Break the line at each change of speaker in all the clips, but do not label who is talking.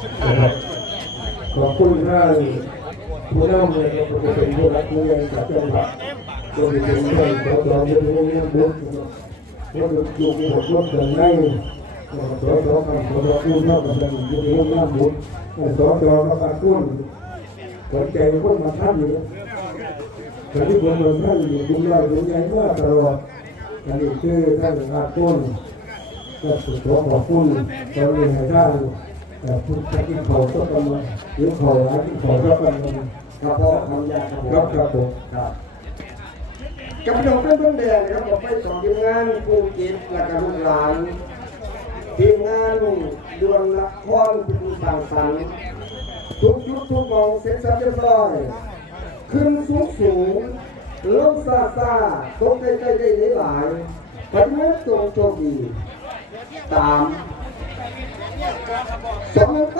นะครับขอบคุณท่านผู้นำเลยครับจะเป็นผู้รักผู้ใหญ่จากจังหวัดตัวเป็นท่านสสเรื่องนี้เนี่ยบุญนะครับว่าอยู่ในหัวร่วมกันได้สสคำสสผู้นำกันอยู่ในร่วมน้ำบุญสสก็ปากุ้นสนใจคนมาท่านอยู่แต่ที่ผมมาท่านอยู่ดูแลดูแลเมื่อตลอดอันนี้คือท่านอาต้นก็สุดขอขอบคุณตอนนี้ให้ท่าน แต่ผู้ที่เขาก็กำลังหรือเขาหลายที่ขาก็กำลัง
ครับพ่อทำยาครับ
ครับครับผม
ครับกับพี่น้องเพื่อนเพื่อนแดงนะครับผมไปสองทีมงานภูเก็ตและกับลูกหลานทีมงานดวงละครเป็นต่างสรรค์ทุกยุดทุกมองเสร็จสับเรียบร้อยขึ้นสูงสูงลงซาซาตกใกล้ใกล้ได้หลายๆปฏิวัติตรงโชคดีตาม สองไป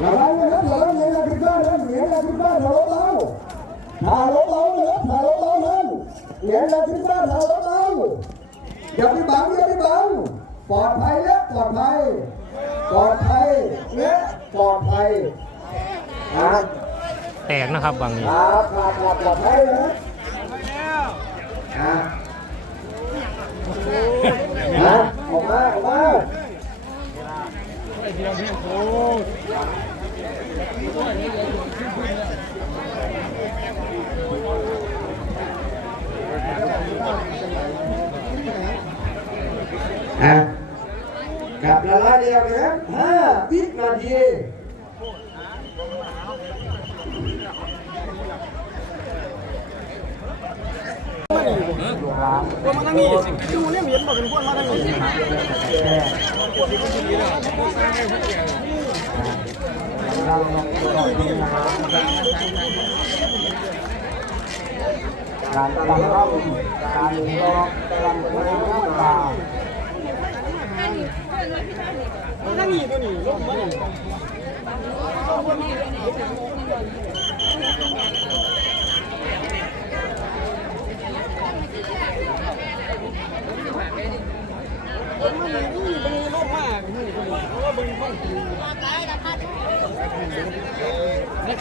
อะไรนะครับเราเนี่ยเราพิการเราเหนียวเราพิการเราเราถ่ายเราเราเนี่ยถ่ายเราเรานั้นเหนียวเราพิการเราเรา
อย่าไปบังอย่าไปบังปลอดภัยและปลอดภัยปลอดภัยและปลอดภัยครับ
แตกนะครับบางนี้
ครับครับครับปลอดภัยนะ นะออกมาออกมาอะกลับละลายเดียวนะครับห้าวินาทีกา รตลาดร่ำการรอการบริหารตา
แล้ ว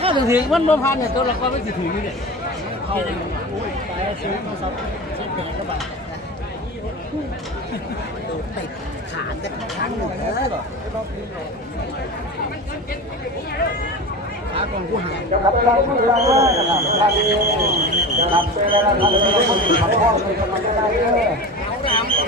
ข้าถึงถึงวันบ่พันเนี่ยตัวละครไม่สิถึงนี่เนี่ยเข้าไปไปซื้อโทรศัพท์เช็คแผงก็ไป
ติดฐานจะครั้งหนึ่งเออ
ขากองผู้หา
ครับเราพูดเราครับท่านครับเป็นอะไรานเป็นคนขับเป็นคนจะได้เยอะห้องมีบอลนะครับท่านมีสาราห้องไม่ได้มีสารที่คุณมาใช้ของที่ต้องมาท่านการที่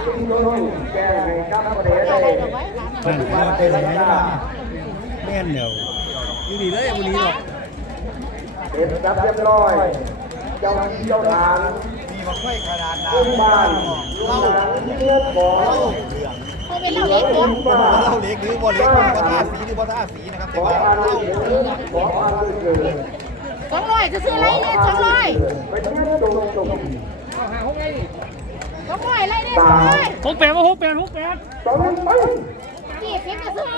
นเห็นว่าเนี่ยแน่นอนอ่าโดยชุมชนแก้ไขครับประเดี๋ยวได้ปฏิบัติเป็นระดับ
แม่นเดี๋ยวอยู่ดีเลยวันนี้หรอก
เป็นจับเรียบร้อย เจ้าที่เจ้าทาง
มีมาค่อยขนาดนั้น
บ้านลูกหลานที่เลือดขอ
เขาเป็นเราเล็ก
ขึ้
เนาะ
นบ้า
เล่าเล็กหรือบ่เล็กบ่ท่าสีหรือบ่ท่าสีนะครับ
ขออาลูกขออาเกิด
สองร้อยจะซื้ออะไรเนี่ยสองร้อย
ไปเที่ยวตรงตรง
สองร้อยอะไรเนี่ยสองร้อย
หกแปดว่าหกแปดหกแปด
ตรงไป
กี่เพ็จะซื้อ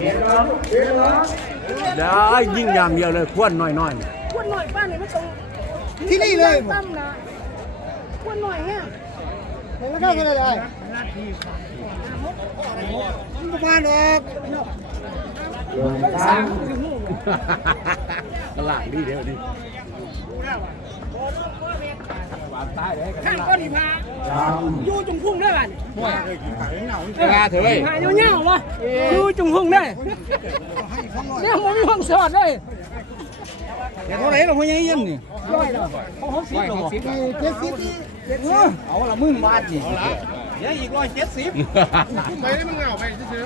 เห็นแล้วเห็นแล้ว
ได้ยิ่งอย่างเดียวเลยควนน้อย
ควรหน่อยป้าเนี่ยไม่ตรง
ที่นี่เลย
ตั้มนะควรหน่อยเนี่ย
ๆไม่ต้องอะไร เลยประมาณออก
ทาง
ตลาดดีเดียวดิ
ข้างก้อนหิพาอยู่จุงพุ่งได้ป่ะ
ตลาดเถอะเว้ย
หายเงี้ยวะอยู่จุงพุ่งได้เนี่ยมันมีห้องสอดเลย
เดี๋ยวเท่าไหร่เราพยังยืนนี่
ร้อยแล้ว
หกสิบหกสิบเจ็ดสิบเอาละมึงบาทนี่ เยังอีกร้อยเจ็ดสิบ
ไปได้มันเหงาไปซื้อ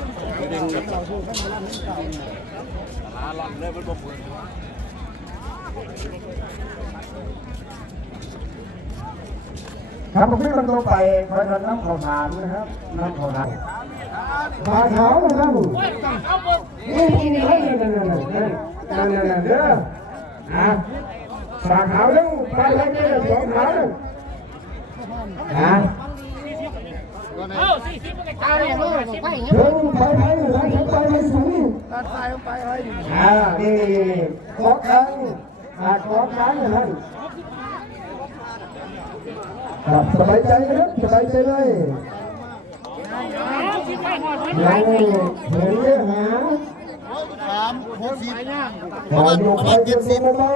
ครับผมพี่มันตัวไปคอยทำน้ำข้าวสารนะครับน้ำข้าวสารปลาขาวนะครับนี่นี่นี่นี่นี่นี่นี่นี่นี่เด้ออะปลาขาวเด้อปลาเล็กนี่สองขาวเด้ออะ
เอาสี่สิบมันก็ตายเลยไป
เดินไปไปไปไปไปสูง
ตัดไปไปไป
อ่านี่ขอครั้งอ่าขอครั้งนะครับครับสบายใจนะครับสบายใจเลย
สิบไปหอด
เราเห็นเรื่องหา
สามหกสิบ
ขออยู่ไปเจ็ดสิบเบา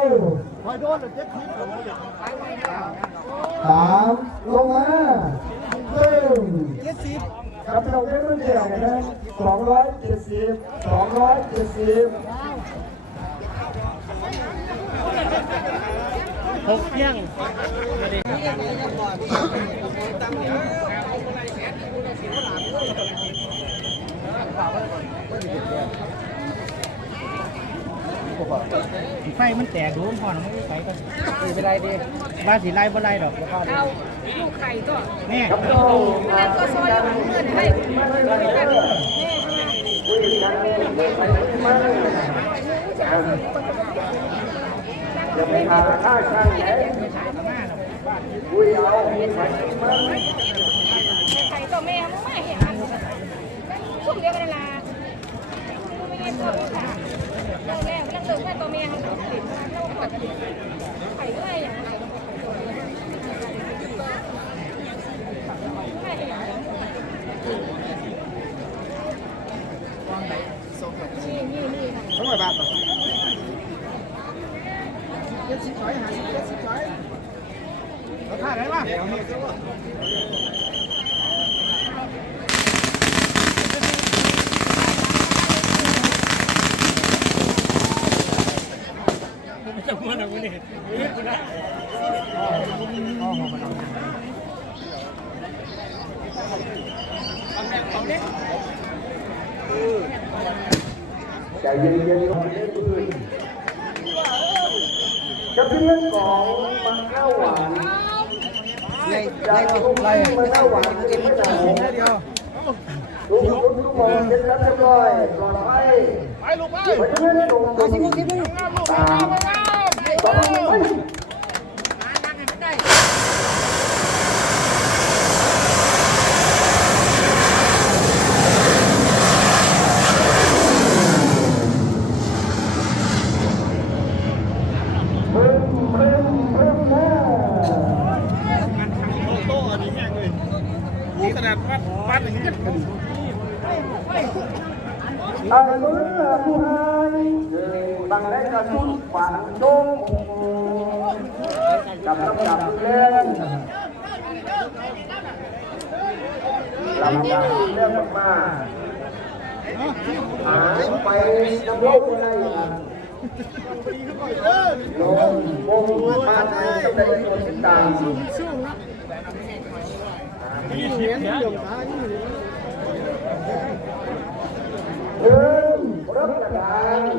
คอยโดนเจ็ดสิบ
ๆสามลงมาหนึ่ง
เจ็ดสิบ นะ
ครับพี่น้องไม่ต้องเกี่ยวนะสองร้อยเจ็ดสิบสองร้อยเจ็ดสิบ
หกยัาดิครั ไฟมันแตกดูมันพอนะมันไม่ไปก็ไม่เป็นไรดีบ้านสีไล่บ่ไล่ดอกแล้วก็
เอาลูกไข่ก็
แม่
ครับเรา
แม่ก็ซอยเอาเงินให้
จะไปหาค่าช่างไหนคุยเอาไปมัน
ไข่ตัวแม่มึงไม่เห็นช่วงเดียวกันละไม่เห็นตัวค่ะ เราแรกยังเลิกแม่ตัวเมียเขาติดเราปวดไข่ไข่อย่างไรนี่นี่นี่
สองร้อยบาท
เจ็ดสิบสอยหาสิเจ็ดสิบสอยราคา
ไหนวะ เย็นๆของเล่นปืนจะเป็นเรื่องของมะข้าวหวานจะทุกไรมะข้าวหวานกินไม่ได้ลูกคุณลูกมองเช็ดแล้วเรียบร้อยปลอดภัย
ไปลูกไป
เพรงตรงตรงตรงตรงตรงตร
งต่อไปเ Ở bước thứ hai Bằng lẽ cả chút khoảng đông Cầm tâm cầm lên Làm bằng
lên một bà Hãy subscribe cho kênh Ghiền Mì Gõ Để không bỏ lỡ những video hấp dẫn หนึ่งรับประทาน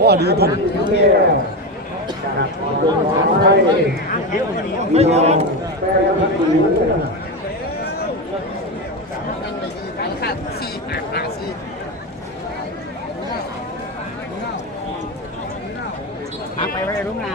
ว่าดีผมไม่
ยอมแต่ยังดีขาด
สี่ขาดสี่ไป
ไว้รุ่งนา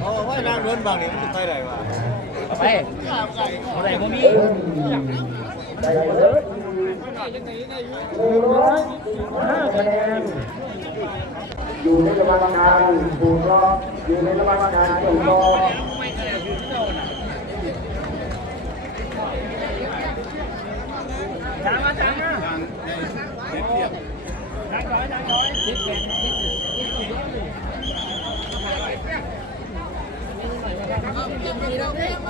โอ้ยนางเดินบางนี่มันจะไปไหนวะ
ไปอะไรพวกนี้
ได้เลยหนึ่งร้อยห้าคะแนนอยู่ในกรรมการถูกรอบอยู่ในกรรมการถูกรอบ
จ้างมาจ้างมา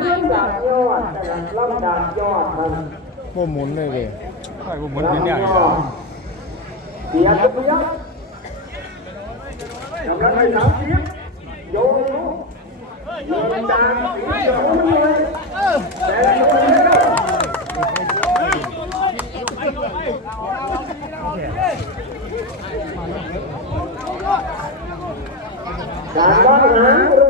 จามมาเยอะ
อ่า
กับที่โรงเรียนของจากจังหวัดจังหวัดลูกหลานที่ไม่ขอขอสิบห้าบ่ได้เลยไปเก้าไปเก้าไงไปเก้าไปเก้าขอให้ยังไม่ได้ยังไม่ได้หัวตาตาตรงใจใจใจหลายการเป็นคนทุกคนเดินกันได้ด้วยขอได้นะไปที่ตรงตรงดีตาขอบคุณไม่
ไปสิไปมึงไปตึงตึงแน่
บางคนมันคือดันไปดันไปอ่าเก็บเพียงเก็บเพียงดันไปก็จะเป็นดันยอดแต่ลำดันยอดมัน
โมหมุนเลยเว้ยใช่โมหมุน
ลำ
เนี่ย
ย
เนี่ย
อดเสียกับเพียงกำลังให้สามเสียโยนโยนดังโยนเลยแต่โยนไม่ได้การบ้านหาเรื่องไอ้ข้าศึกใจมันเรื่องเพราะ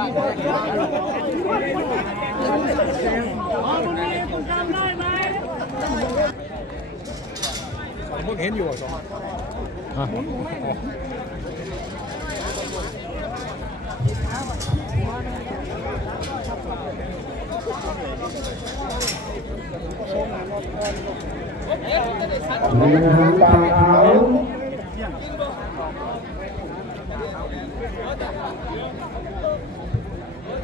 ำรถจวดจิบ
หาอี
ตำไอ้อ่อนมึงจำได้ไหมรอบุญนี้
พวกเห็นอยู่สอง
มีอาหารตามเขา